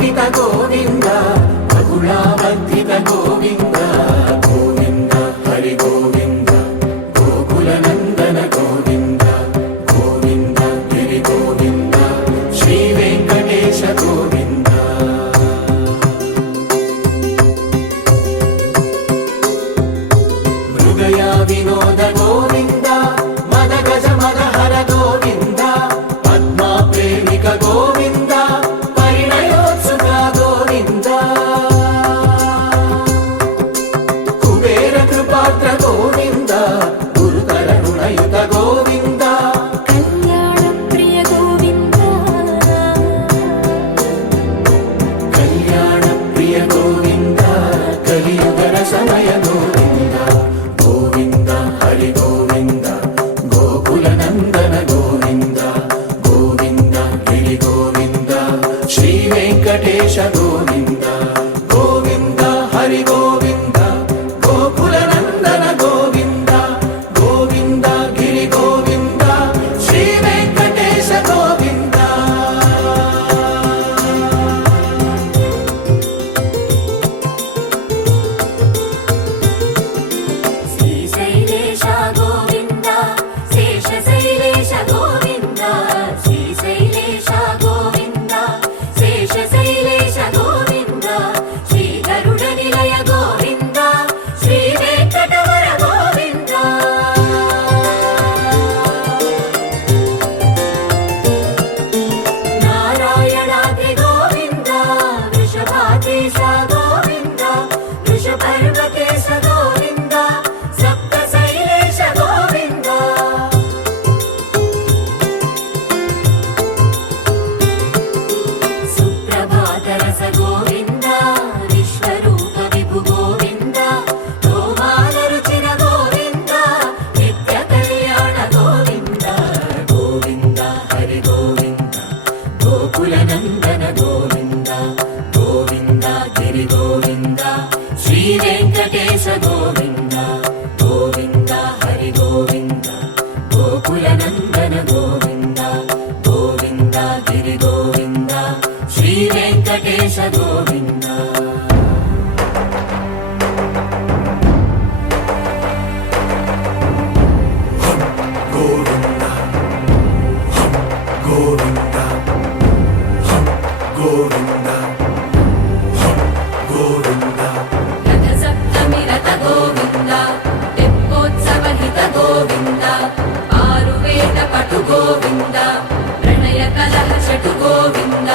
పఠిత గోవింద బహుళావర్ధిత గోవింద గోవింద హరి గోవింద గోకుల నందన గోవింద గోవింద గిరి గోవింద శ్రీ వెంకటేశ గోవింద మృగయ వినోద గోవింద మద గజ మద హర గోవింద పద్మా ప్రేమిక గోవింద పరిణయోత్సుక గోవింద కుబేర కృపాత్ర గోవింద గురుతర రుణయుత గోవింద కళ్యాణ ప్రియ గోవింద కళ్యాణ ప్రియ గోవింద కలియుగ రసమయ గోవింద గోవింద హరి గోవింద గోకుల నందన గోవింద గోవింద గిరి గోవింద శ్రీ వెంకటేశ గోవింద గోవింద హరి గోవింద గోకుల నందన గోవింద గోవింద గిరి గోవింద శ్రీ వెంకటేశ గోవింద శ్రీశైలేశ గోవింద శేషశైలేశ గోవింద శ్రీశైలేశ గోవింద శేషశైలేశ గోవింద శ్రీ గరుడ నిలయ గోవింద శ్రీ వెంకటవర గోవింద నారాయణాద్రి గోవింద వృషభాద్రీశ గోవింద వృషపర్వతేశ గోవింద సప్తశైలేశ గోవింద సుప్రభాతరస గోవింద విశ్వరూప విభు గోవింద గోమాల రుచిన గోవింద నిత్య కళ్యాణ గోవింద గోవింద హరి గోవింద గోకుల నందన గోవింద గోవింద గిరి గోవింద శ్రీ వెంకటేశ గోవింద గోవింద హరి గోవింద గోకుల నందన గోవింద గోవింద గిరి గోవింద శ్రీ వెంకటేశ గోవింద గోవింద గోవింద గోవింద గోవింద రథ సప్తమి రథ గోవింద తెప్పోత్సవ హిత గోవింద ఆరువేద పటు గోవింద ప్రణయ కలహ షటు గోవింద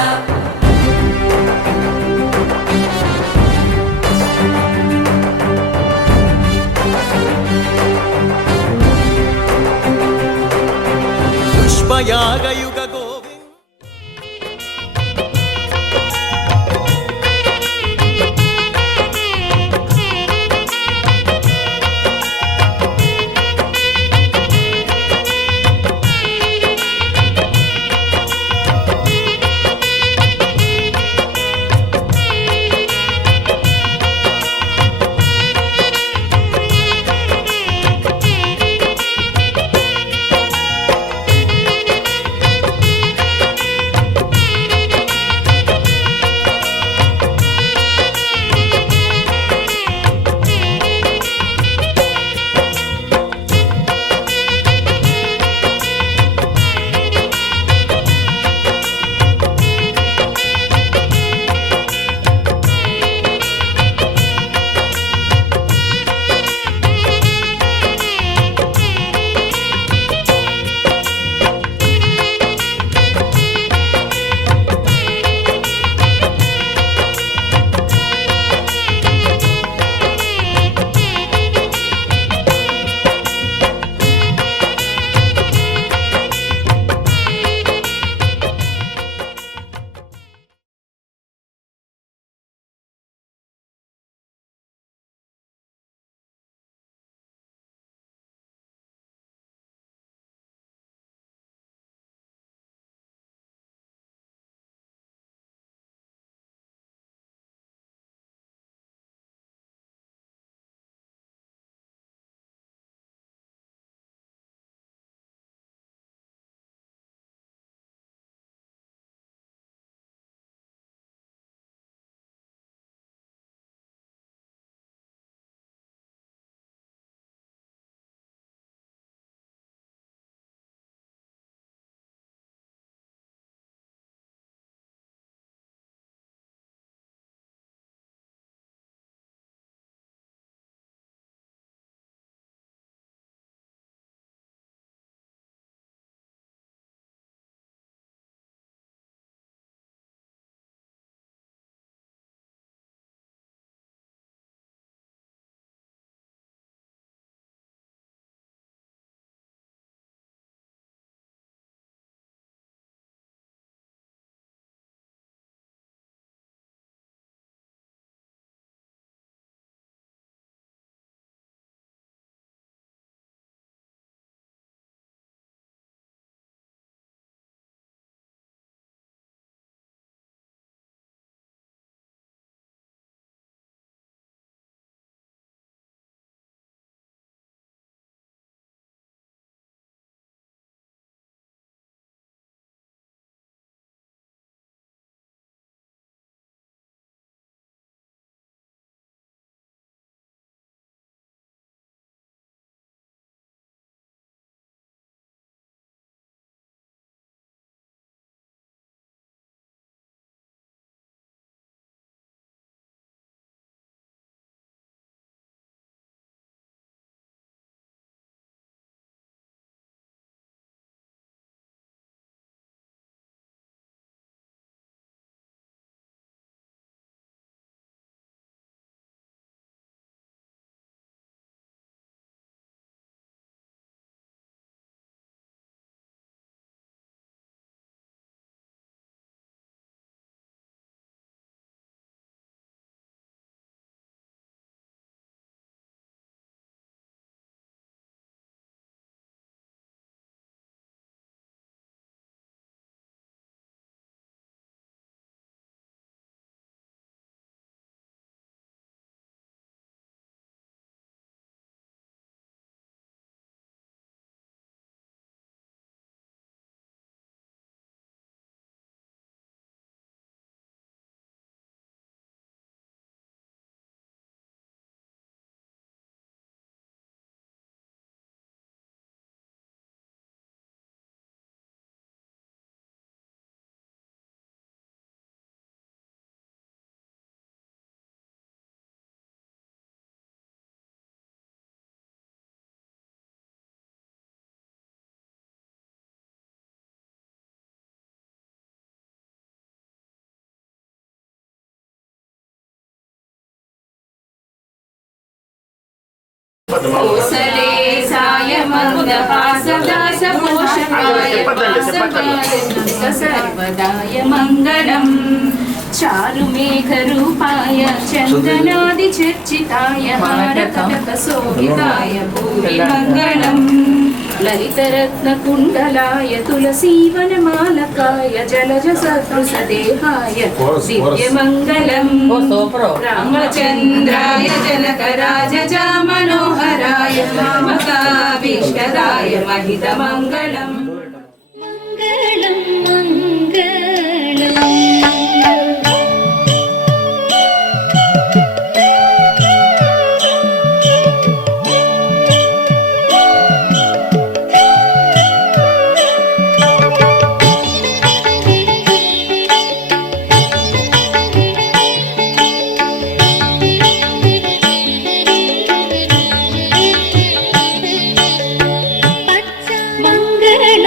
పుష్పయాగయుగ గోవింద కోసలే సాయమందహాసదాస పోషకాయ సర్వదాయ మంగళం చారు మేఘ రూపాయ చందనాది చర్చితాయ హారకనక శోభితాయ భూరి మంగళం లలితరత్న కుండలాయ తులసీవనమాలకాయ జలజ సదృశదేహాయ దివ్య మంగళం రామచంద్రాయ జనకరాజ మనోహరాయ మామకాభీష్టదాయ మహిత మంగళం మంగళం మంగళం మంగళం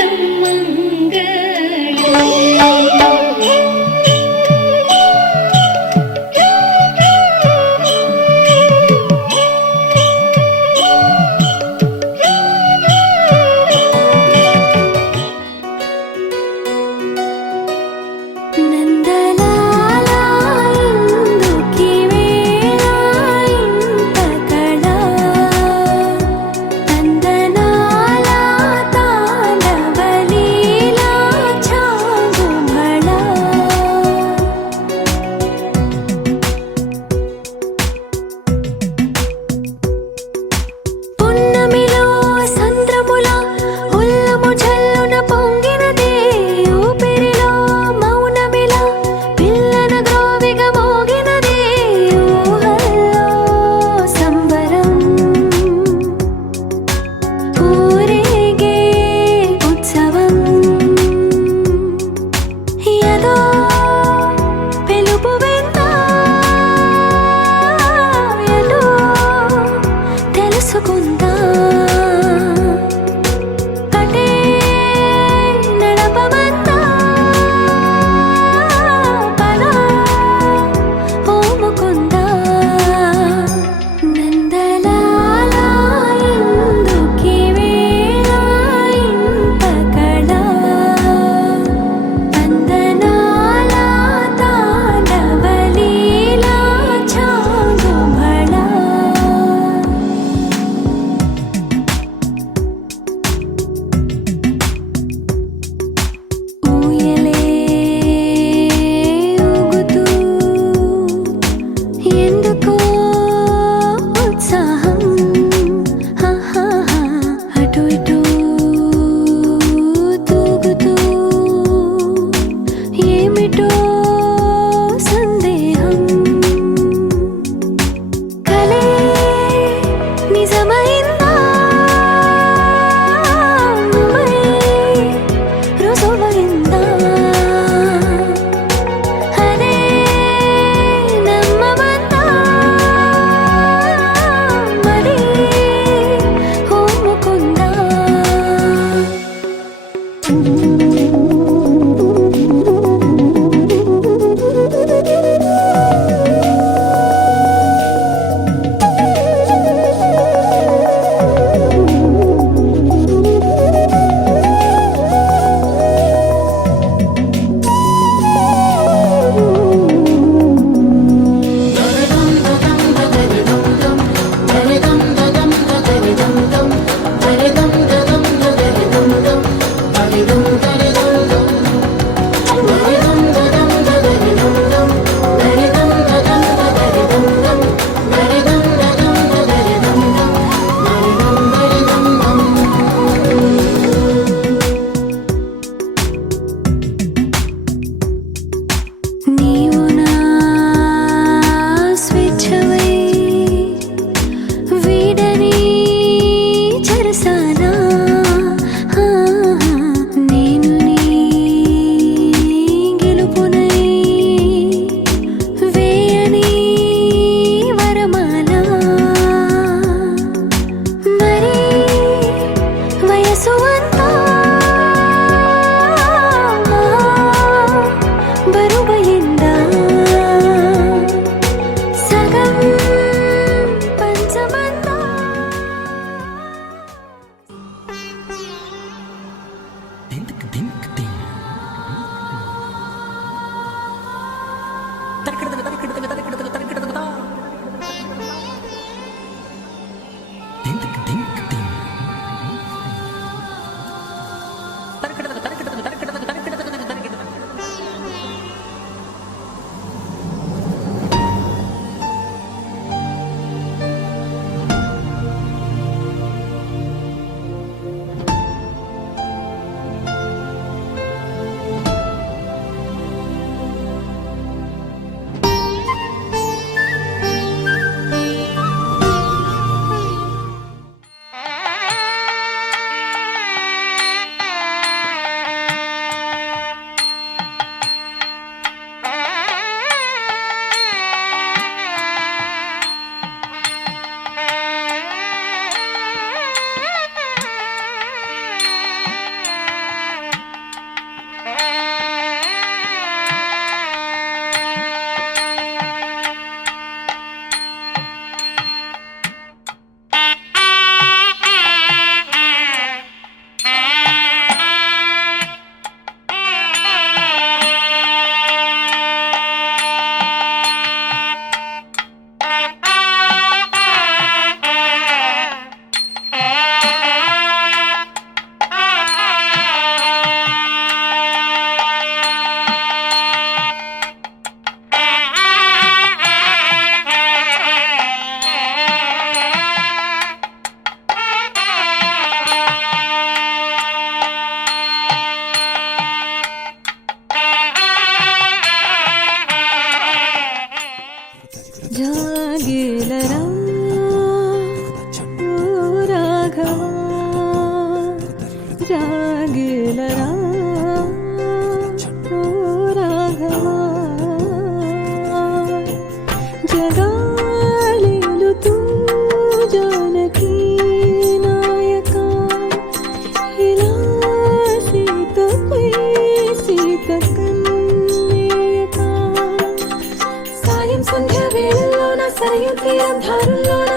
సరయు తీరం ధారుల్లోన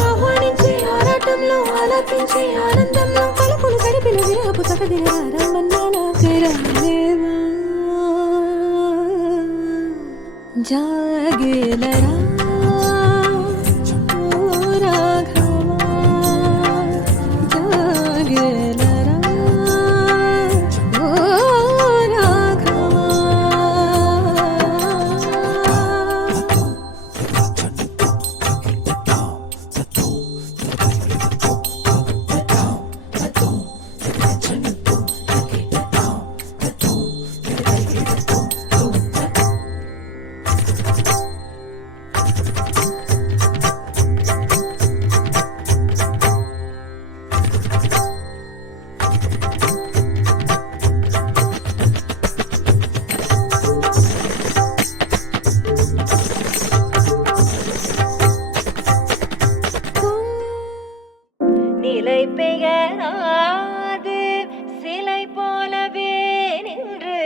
ఆహ్వానించే ఆరాటంలో ఆలాపించే ఆనందంలో కలుపులు గడిపిన విరహపు తగదిరామన్నానా తెరలేవా జాగేలరా நிலை பெயராது சிலை போலவே நின்று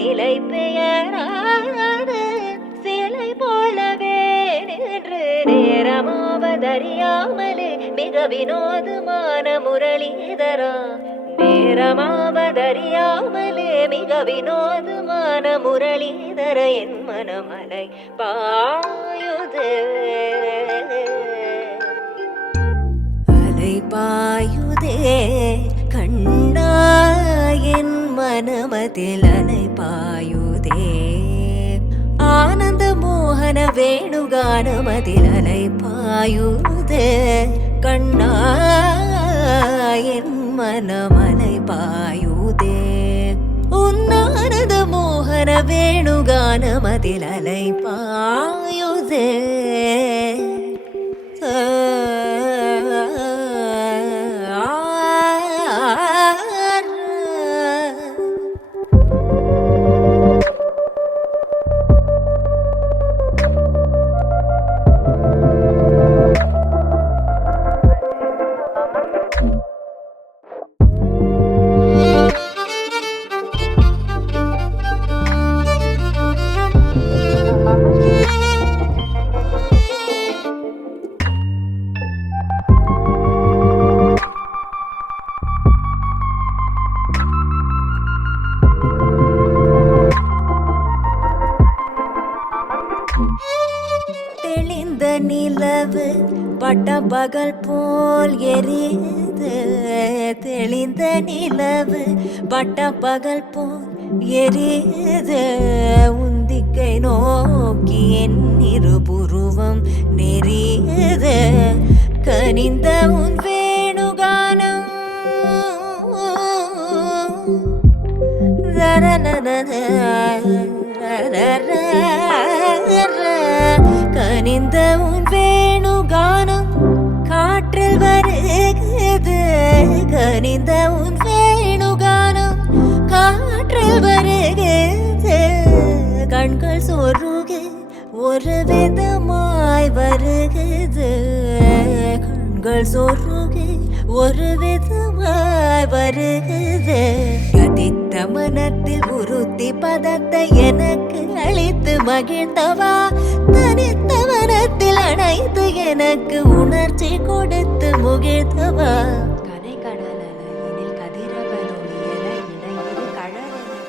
நிலை பெயராது சிலை போலவே நின்று நேரமாவதறியாமலே மிக வினோதமான முரளிதரா நேரமாவதறியாமலே மிக வினோதமான முரளிதர என் மனமலை பாயுது பாயுதே கண்ணா என் மனமதில் அலை பாயுதே ஆனந்த மோகன வேணுகானமதில் அலை பாயுதே கண்ணா என் மனமலை பாயுதே உன்னானந்த மோகன வேணுகானமதில் அலை பாயுதே தெளிந்த நிலவு பட்ட பகல் போல் எரியுது தெளிந்த நிலவு பட்ட பகல் போல் எரியுது உந்திக்கை நோக்கி என் இருபுருவம் நெறியுது கனிந்த உன் வேணுகானம் கனிந்த உன் வேணுகானம் காற்றில் வருகிறது கனிந்த உன் வேணுகானம் காற்றில் வருகிறது கண்கள் சொருகு ஒரு விதமாய் வருகிறது கண்கள் சொருகு ஒரு விதமாய் வருகிறது கதித்த மனத்தில் உறுத்தி பதத்தை எனக்கு அளித்து மகிழ்ந்தவா தனித்த மனத்தில் அணைத்து எனக்கு உணர்ச்சி கொடுத்து முகிழ்ந்தவா கனை கடல் அலையினில் கதிரவன் ஒளியல இணைந்து கழறங்கள்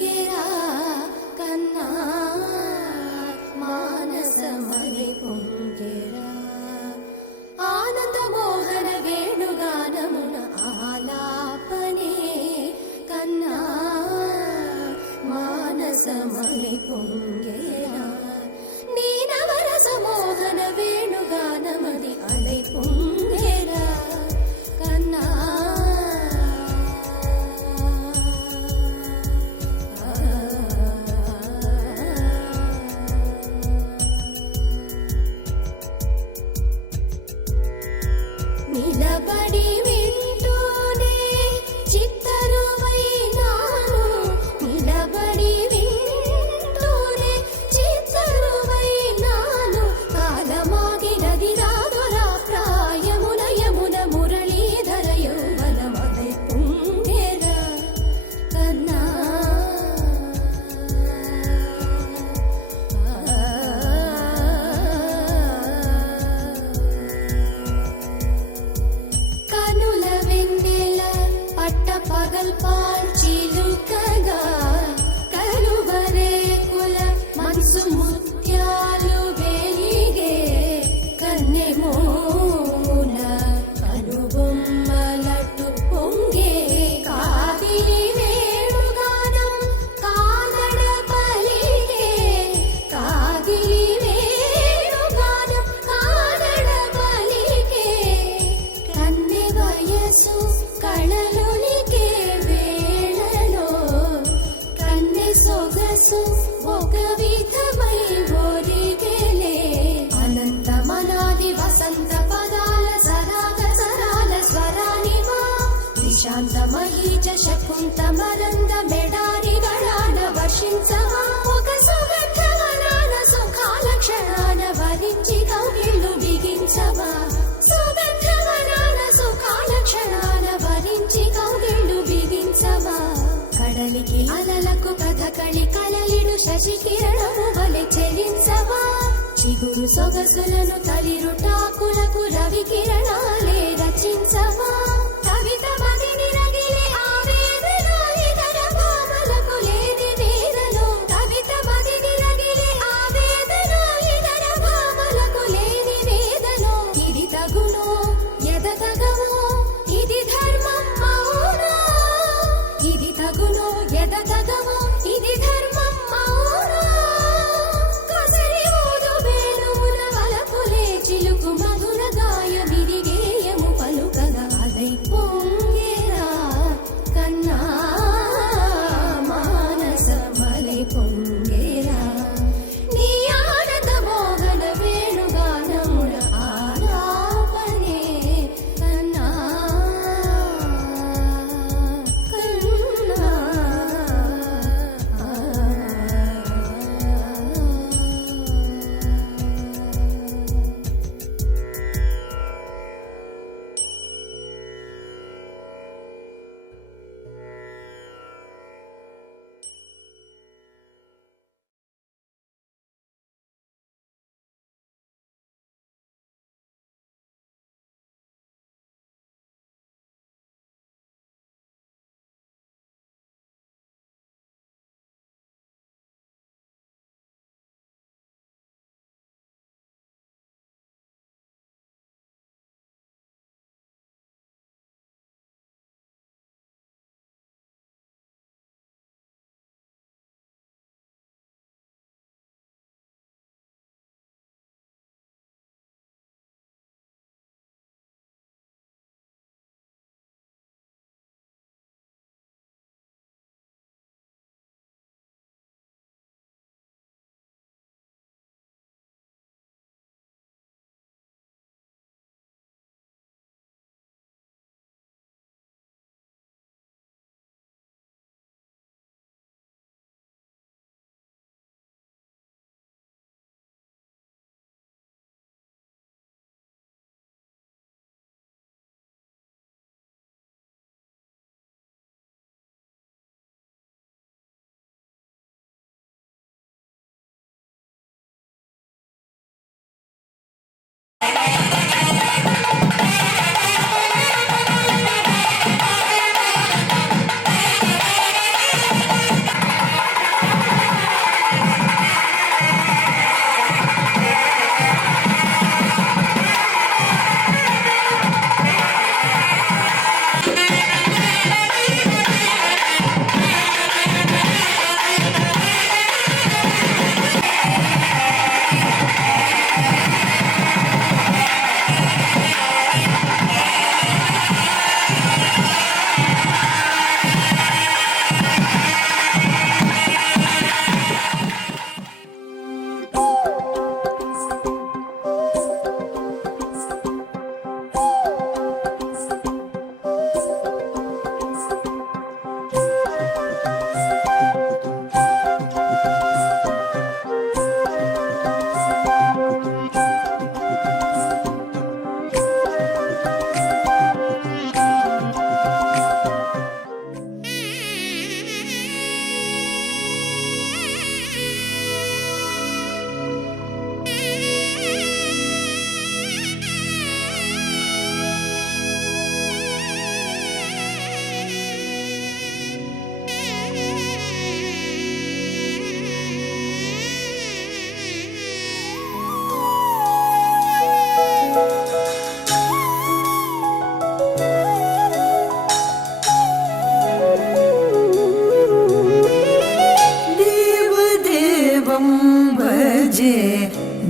పొంగెరా కన్నా మానసమని పొంగెరా ఆనంద మోహన వేణుగానమున ఆలాపనే కన్నా మానసమని పొంగెరా నీ నవరస మోహన వేణుగానమది అలై పొంగెరా కన్నా నిలబడి వింటూనే చిత్తరువైనాను నిలబడి వింటూనే చిత్తరువైనాను కాలమాగినది రాదురా ప్రాయమున యమున మురళీధర యౌవనమదై పుంగెరా కన్నా కనుల వెన్నెల పట్ట పగల్ పాల్చిలుకగా కనుబరేకుల మనసు ముత్యాలు వెలిగే కన్నెమోన కనుబొమ్మలటు పొంగే కాదిలి వేణుగానం కానడ పలిగే కాదిలి వేణుగానం కానడ పలిగే కన్నె వయసు కళలునికే వేళలో కన్నె సొగసు ఒక విధమై ఒరిగెలే అనంత మనాది వసంత పదాల సరాగ సరాల స్వరానివా నిశాంత మహీజ శకుంత మరంద మెడారి గళాన వర్షించవా ఒక సుగంధవనాన సుఖాల క్షణాన వరించి కౌగిళ్ళు బిగించవా సుగంధవనాన సుఖాల క్షణాన వరించి కౌగిళ్ళు బిగించవా కడలికి అలలకు కథకళి కలలిడు శశి కిరణము వలె చెలించవా చిగురు సొగసులను తలిరుటాకులకు రవి కిరణాలే రచించవా కవిత మదిని రగిలే ఆవేదన ఇతర భావలకు లేని వేదలో కవిత మదిని రగిలే ఆవేదన ఇతర భావలకు లేని వేదలో ఇది తగునో ఎదతగవో ఇది ధర్మం మౌనా ఇది తగునో ఎదతగవో ఇది ధర్మం మౌనా కసరి ఊదు వేణువుల వలపులే చిలుకు మధుర గాయ విరిగే భజే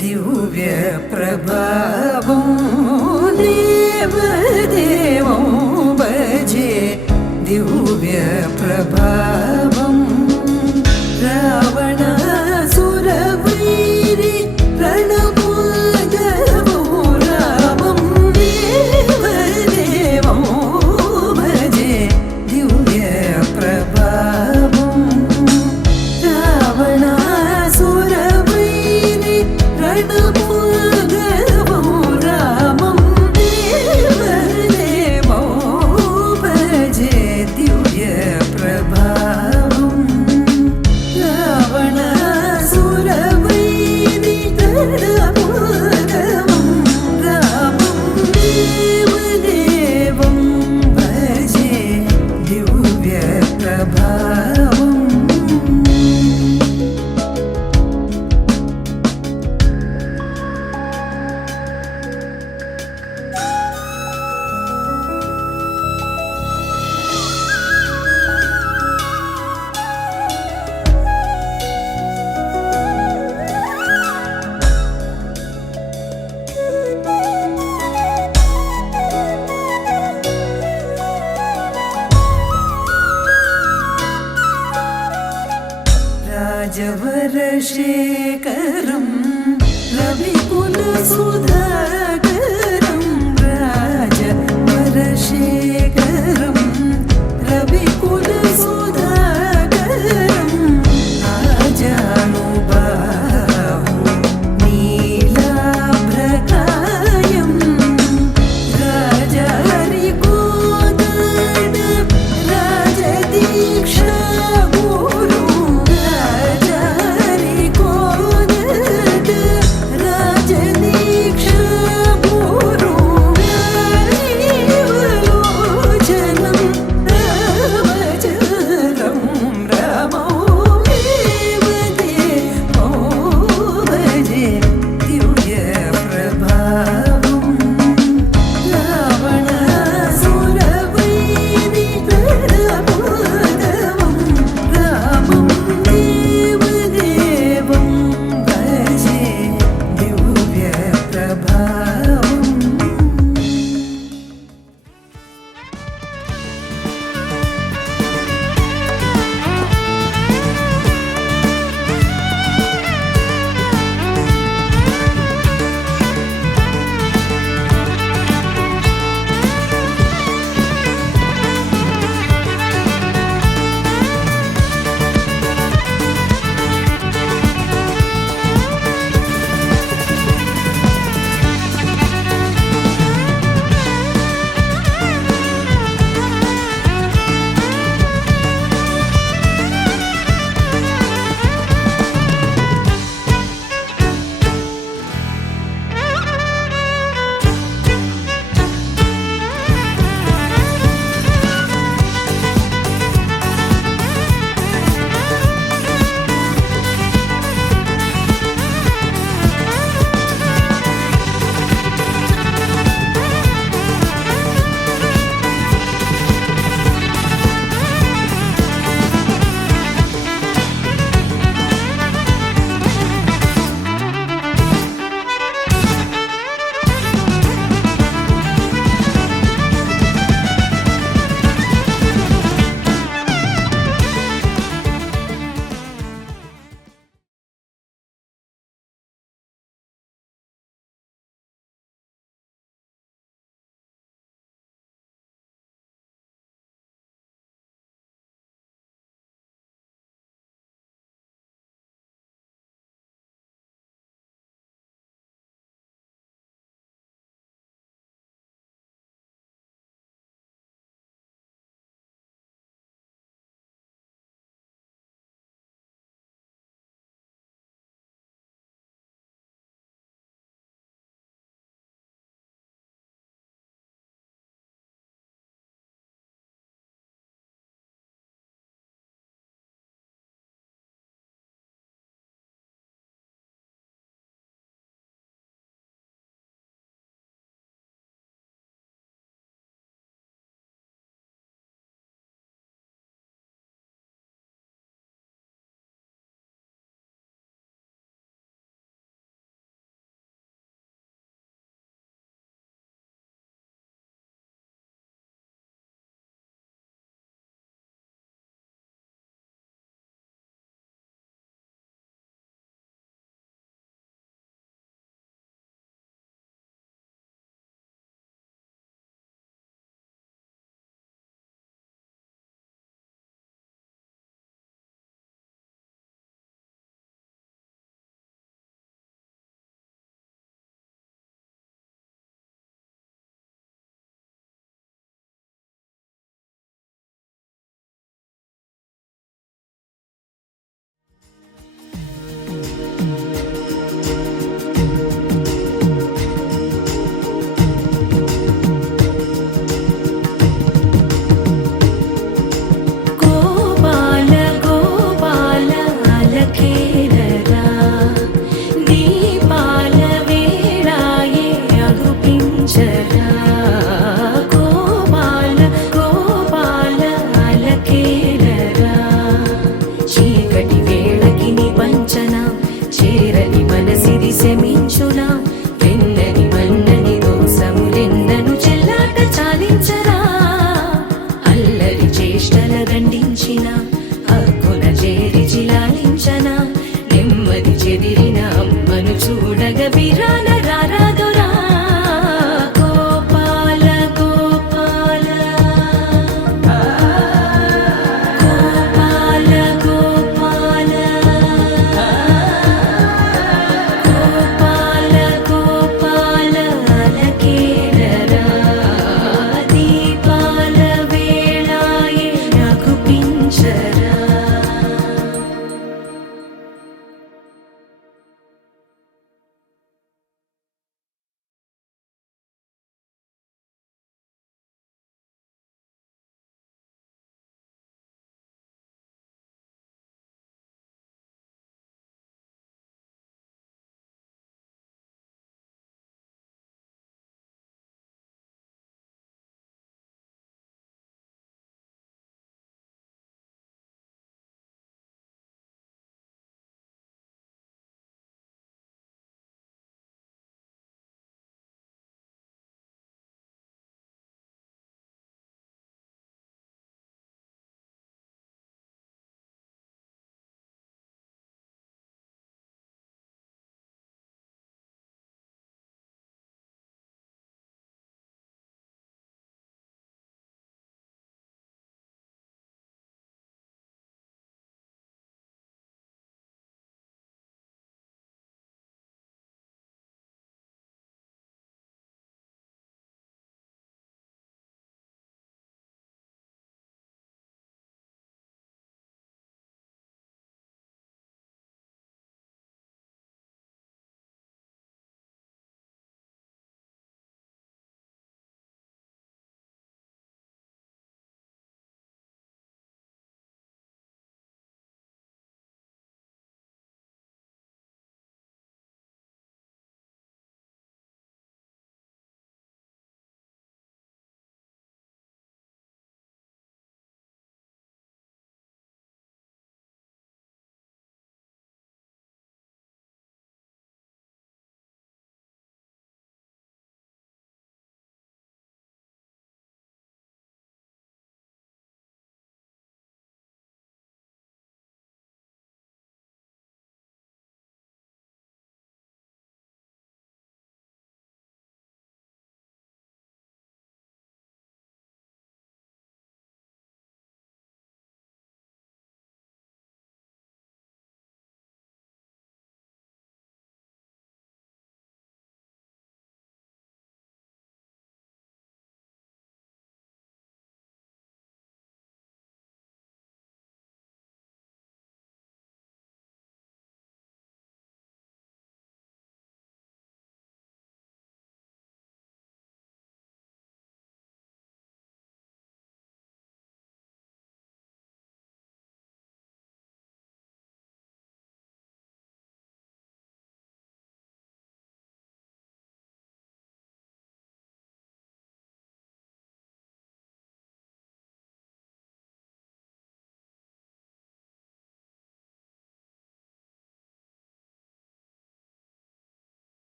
దివ్య ప్రభావం దేవదేవం భజే దివ్య ప్రభావం రావణాసురవైరి రణభూగవో రామం దేవదేవం భజే దివ్య ప్రభావం రావణాసురవైరి రణభూగవో రామం దేవదేవం భజే దివ్య ప్రభావం రావణాసురవైరి రణభూగవం రామం దేవదేవం భజే దివ్య ప్రభావం రాజవరశేఖరం రవికులసుధాకరం రాజవరశేఖరం రవికులసుధాకరం ఆజానుబాహు నీలాభ్రకాయం రాజహరికోదడ రాజదీక్షా గురు రాజహరికోదడ రాజదీక్షా గురు రాజీవలోచన ఒకటివే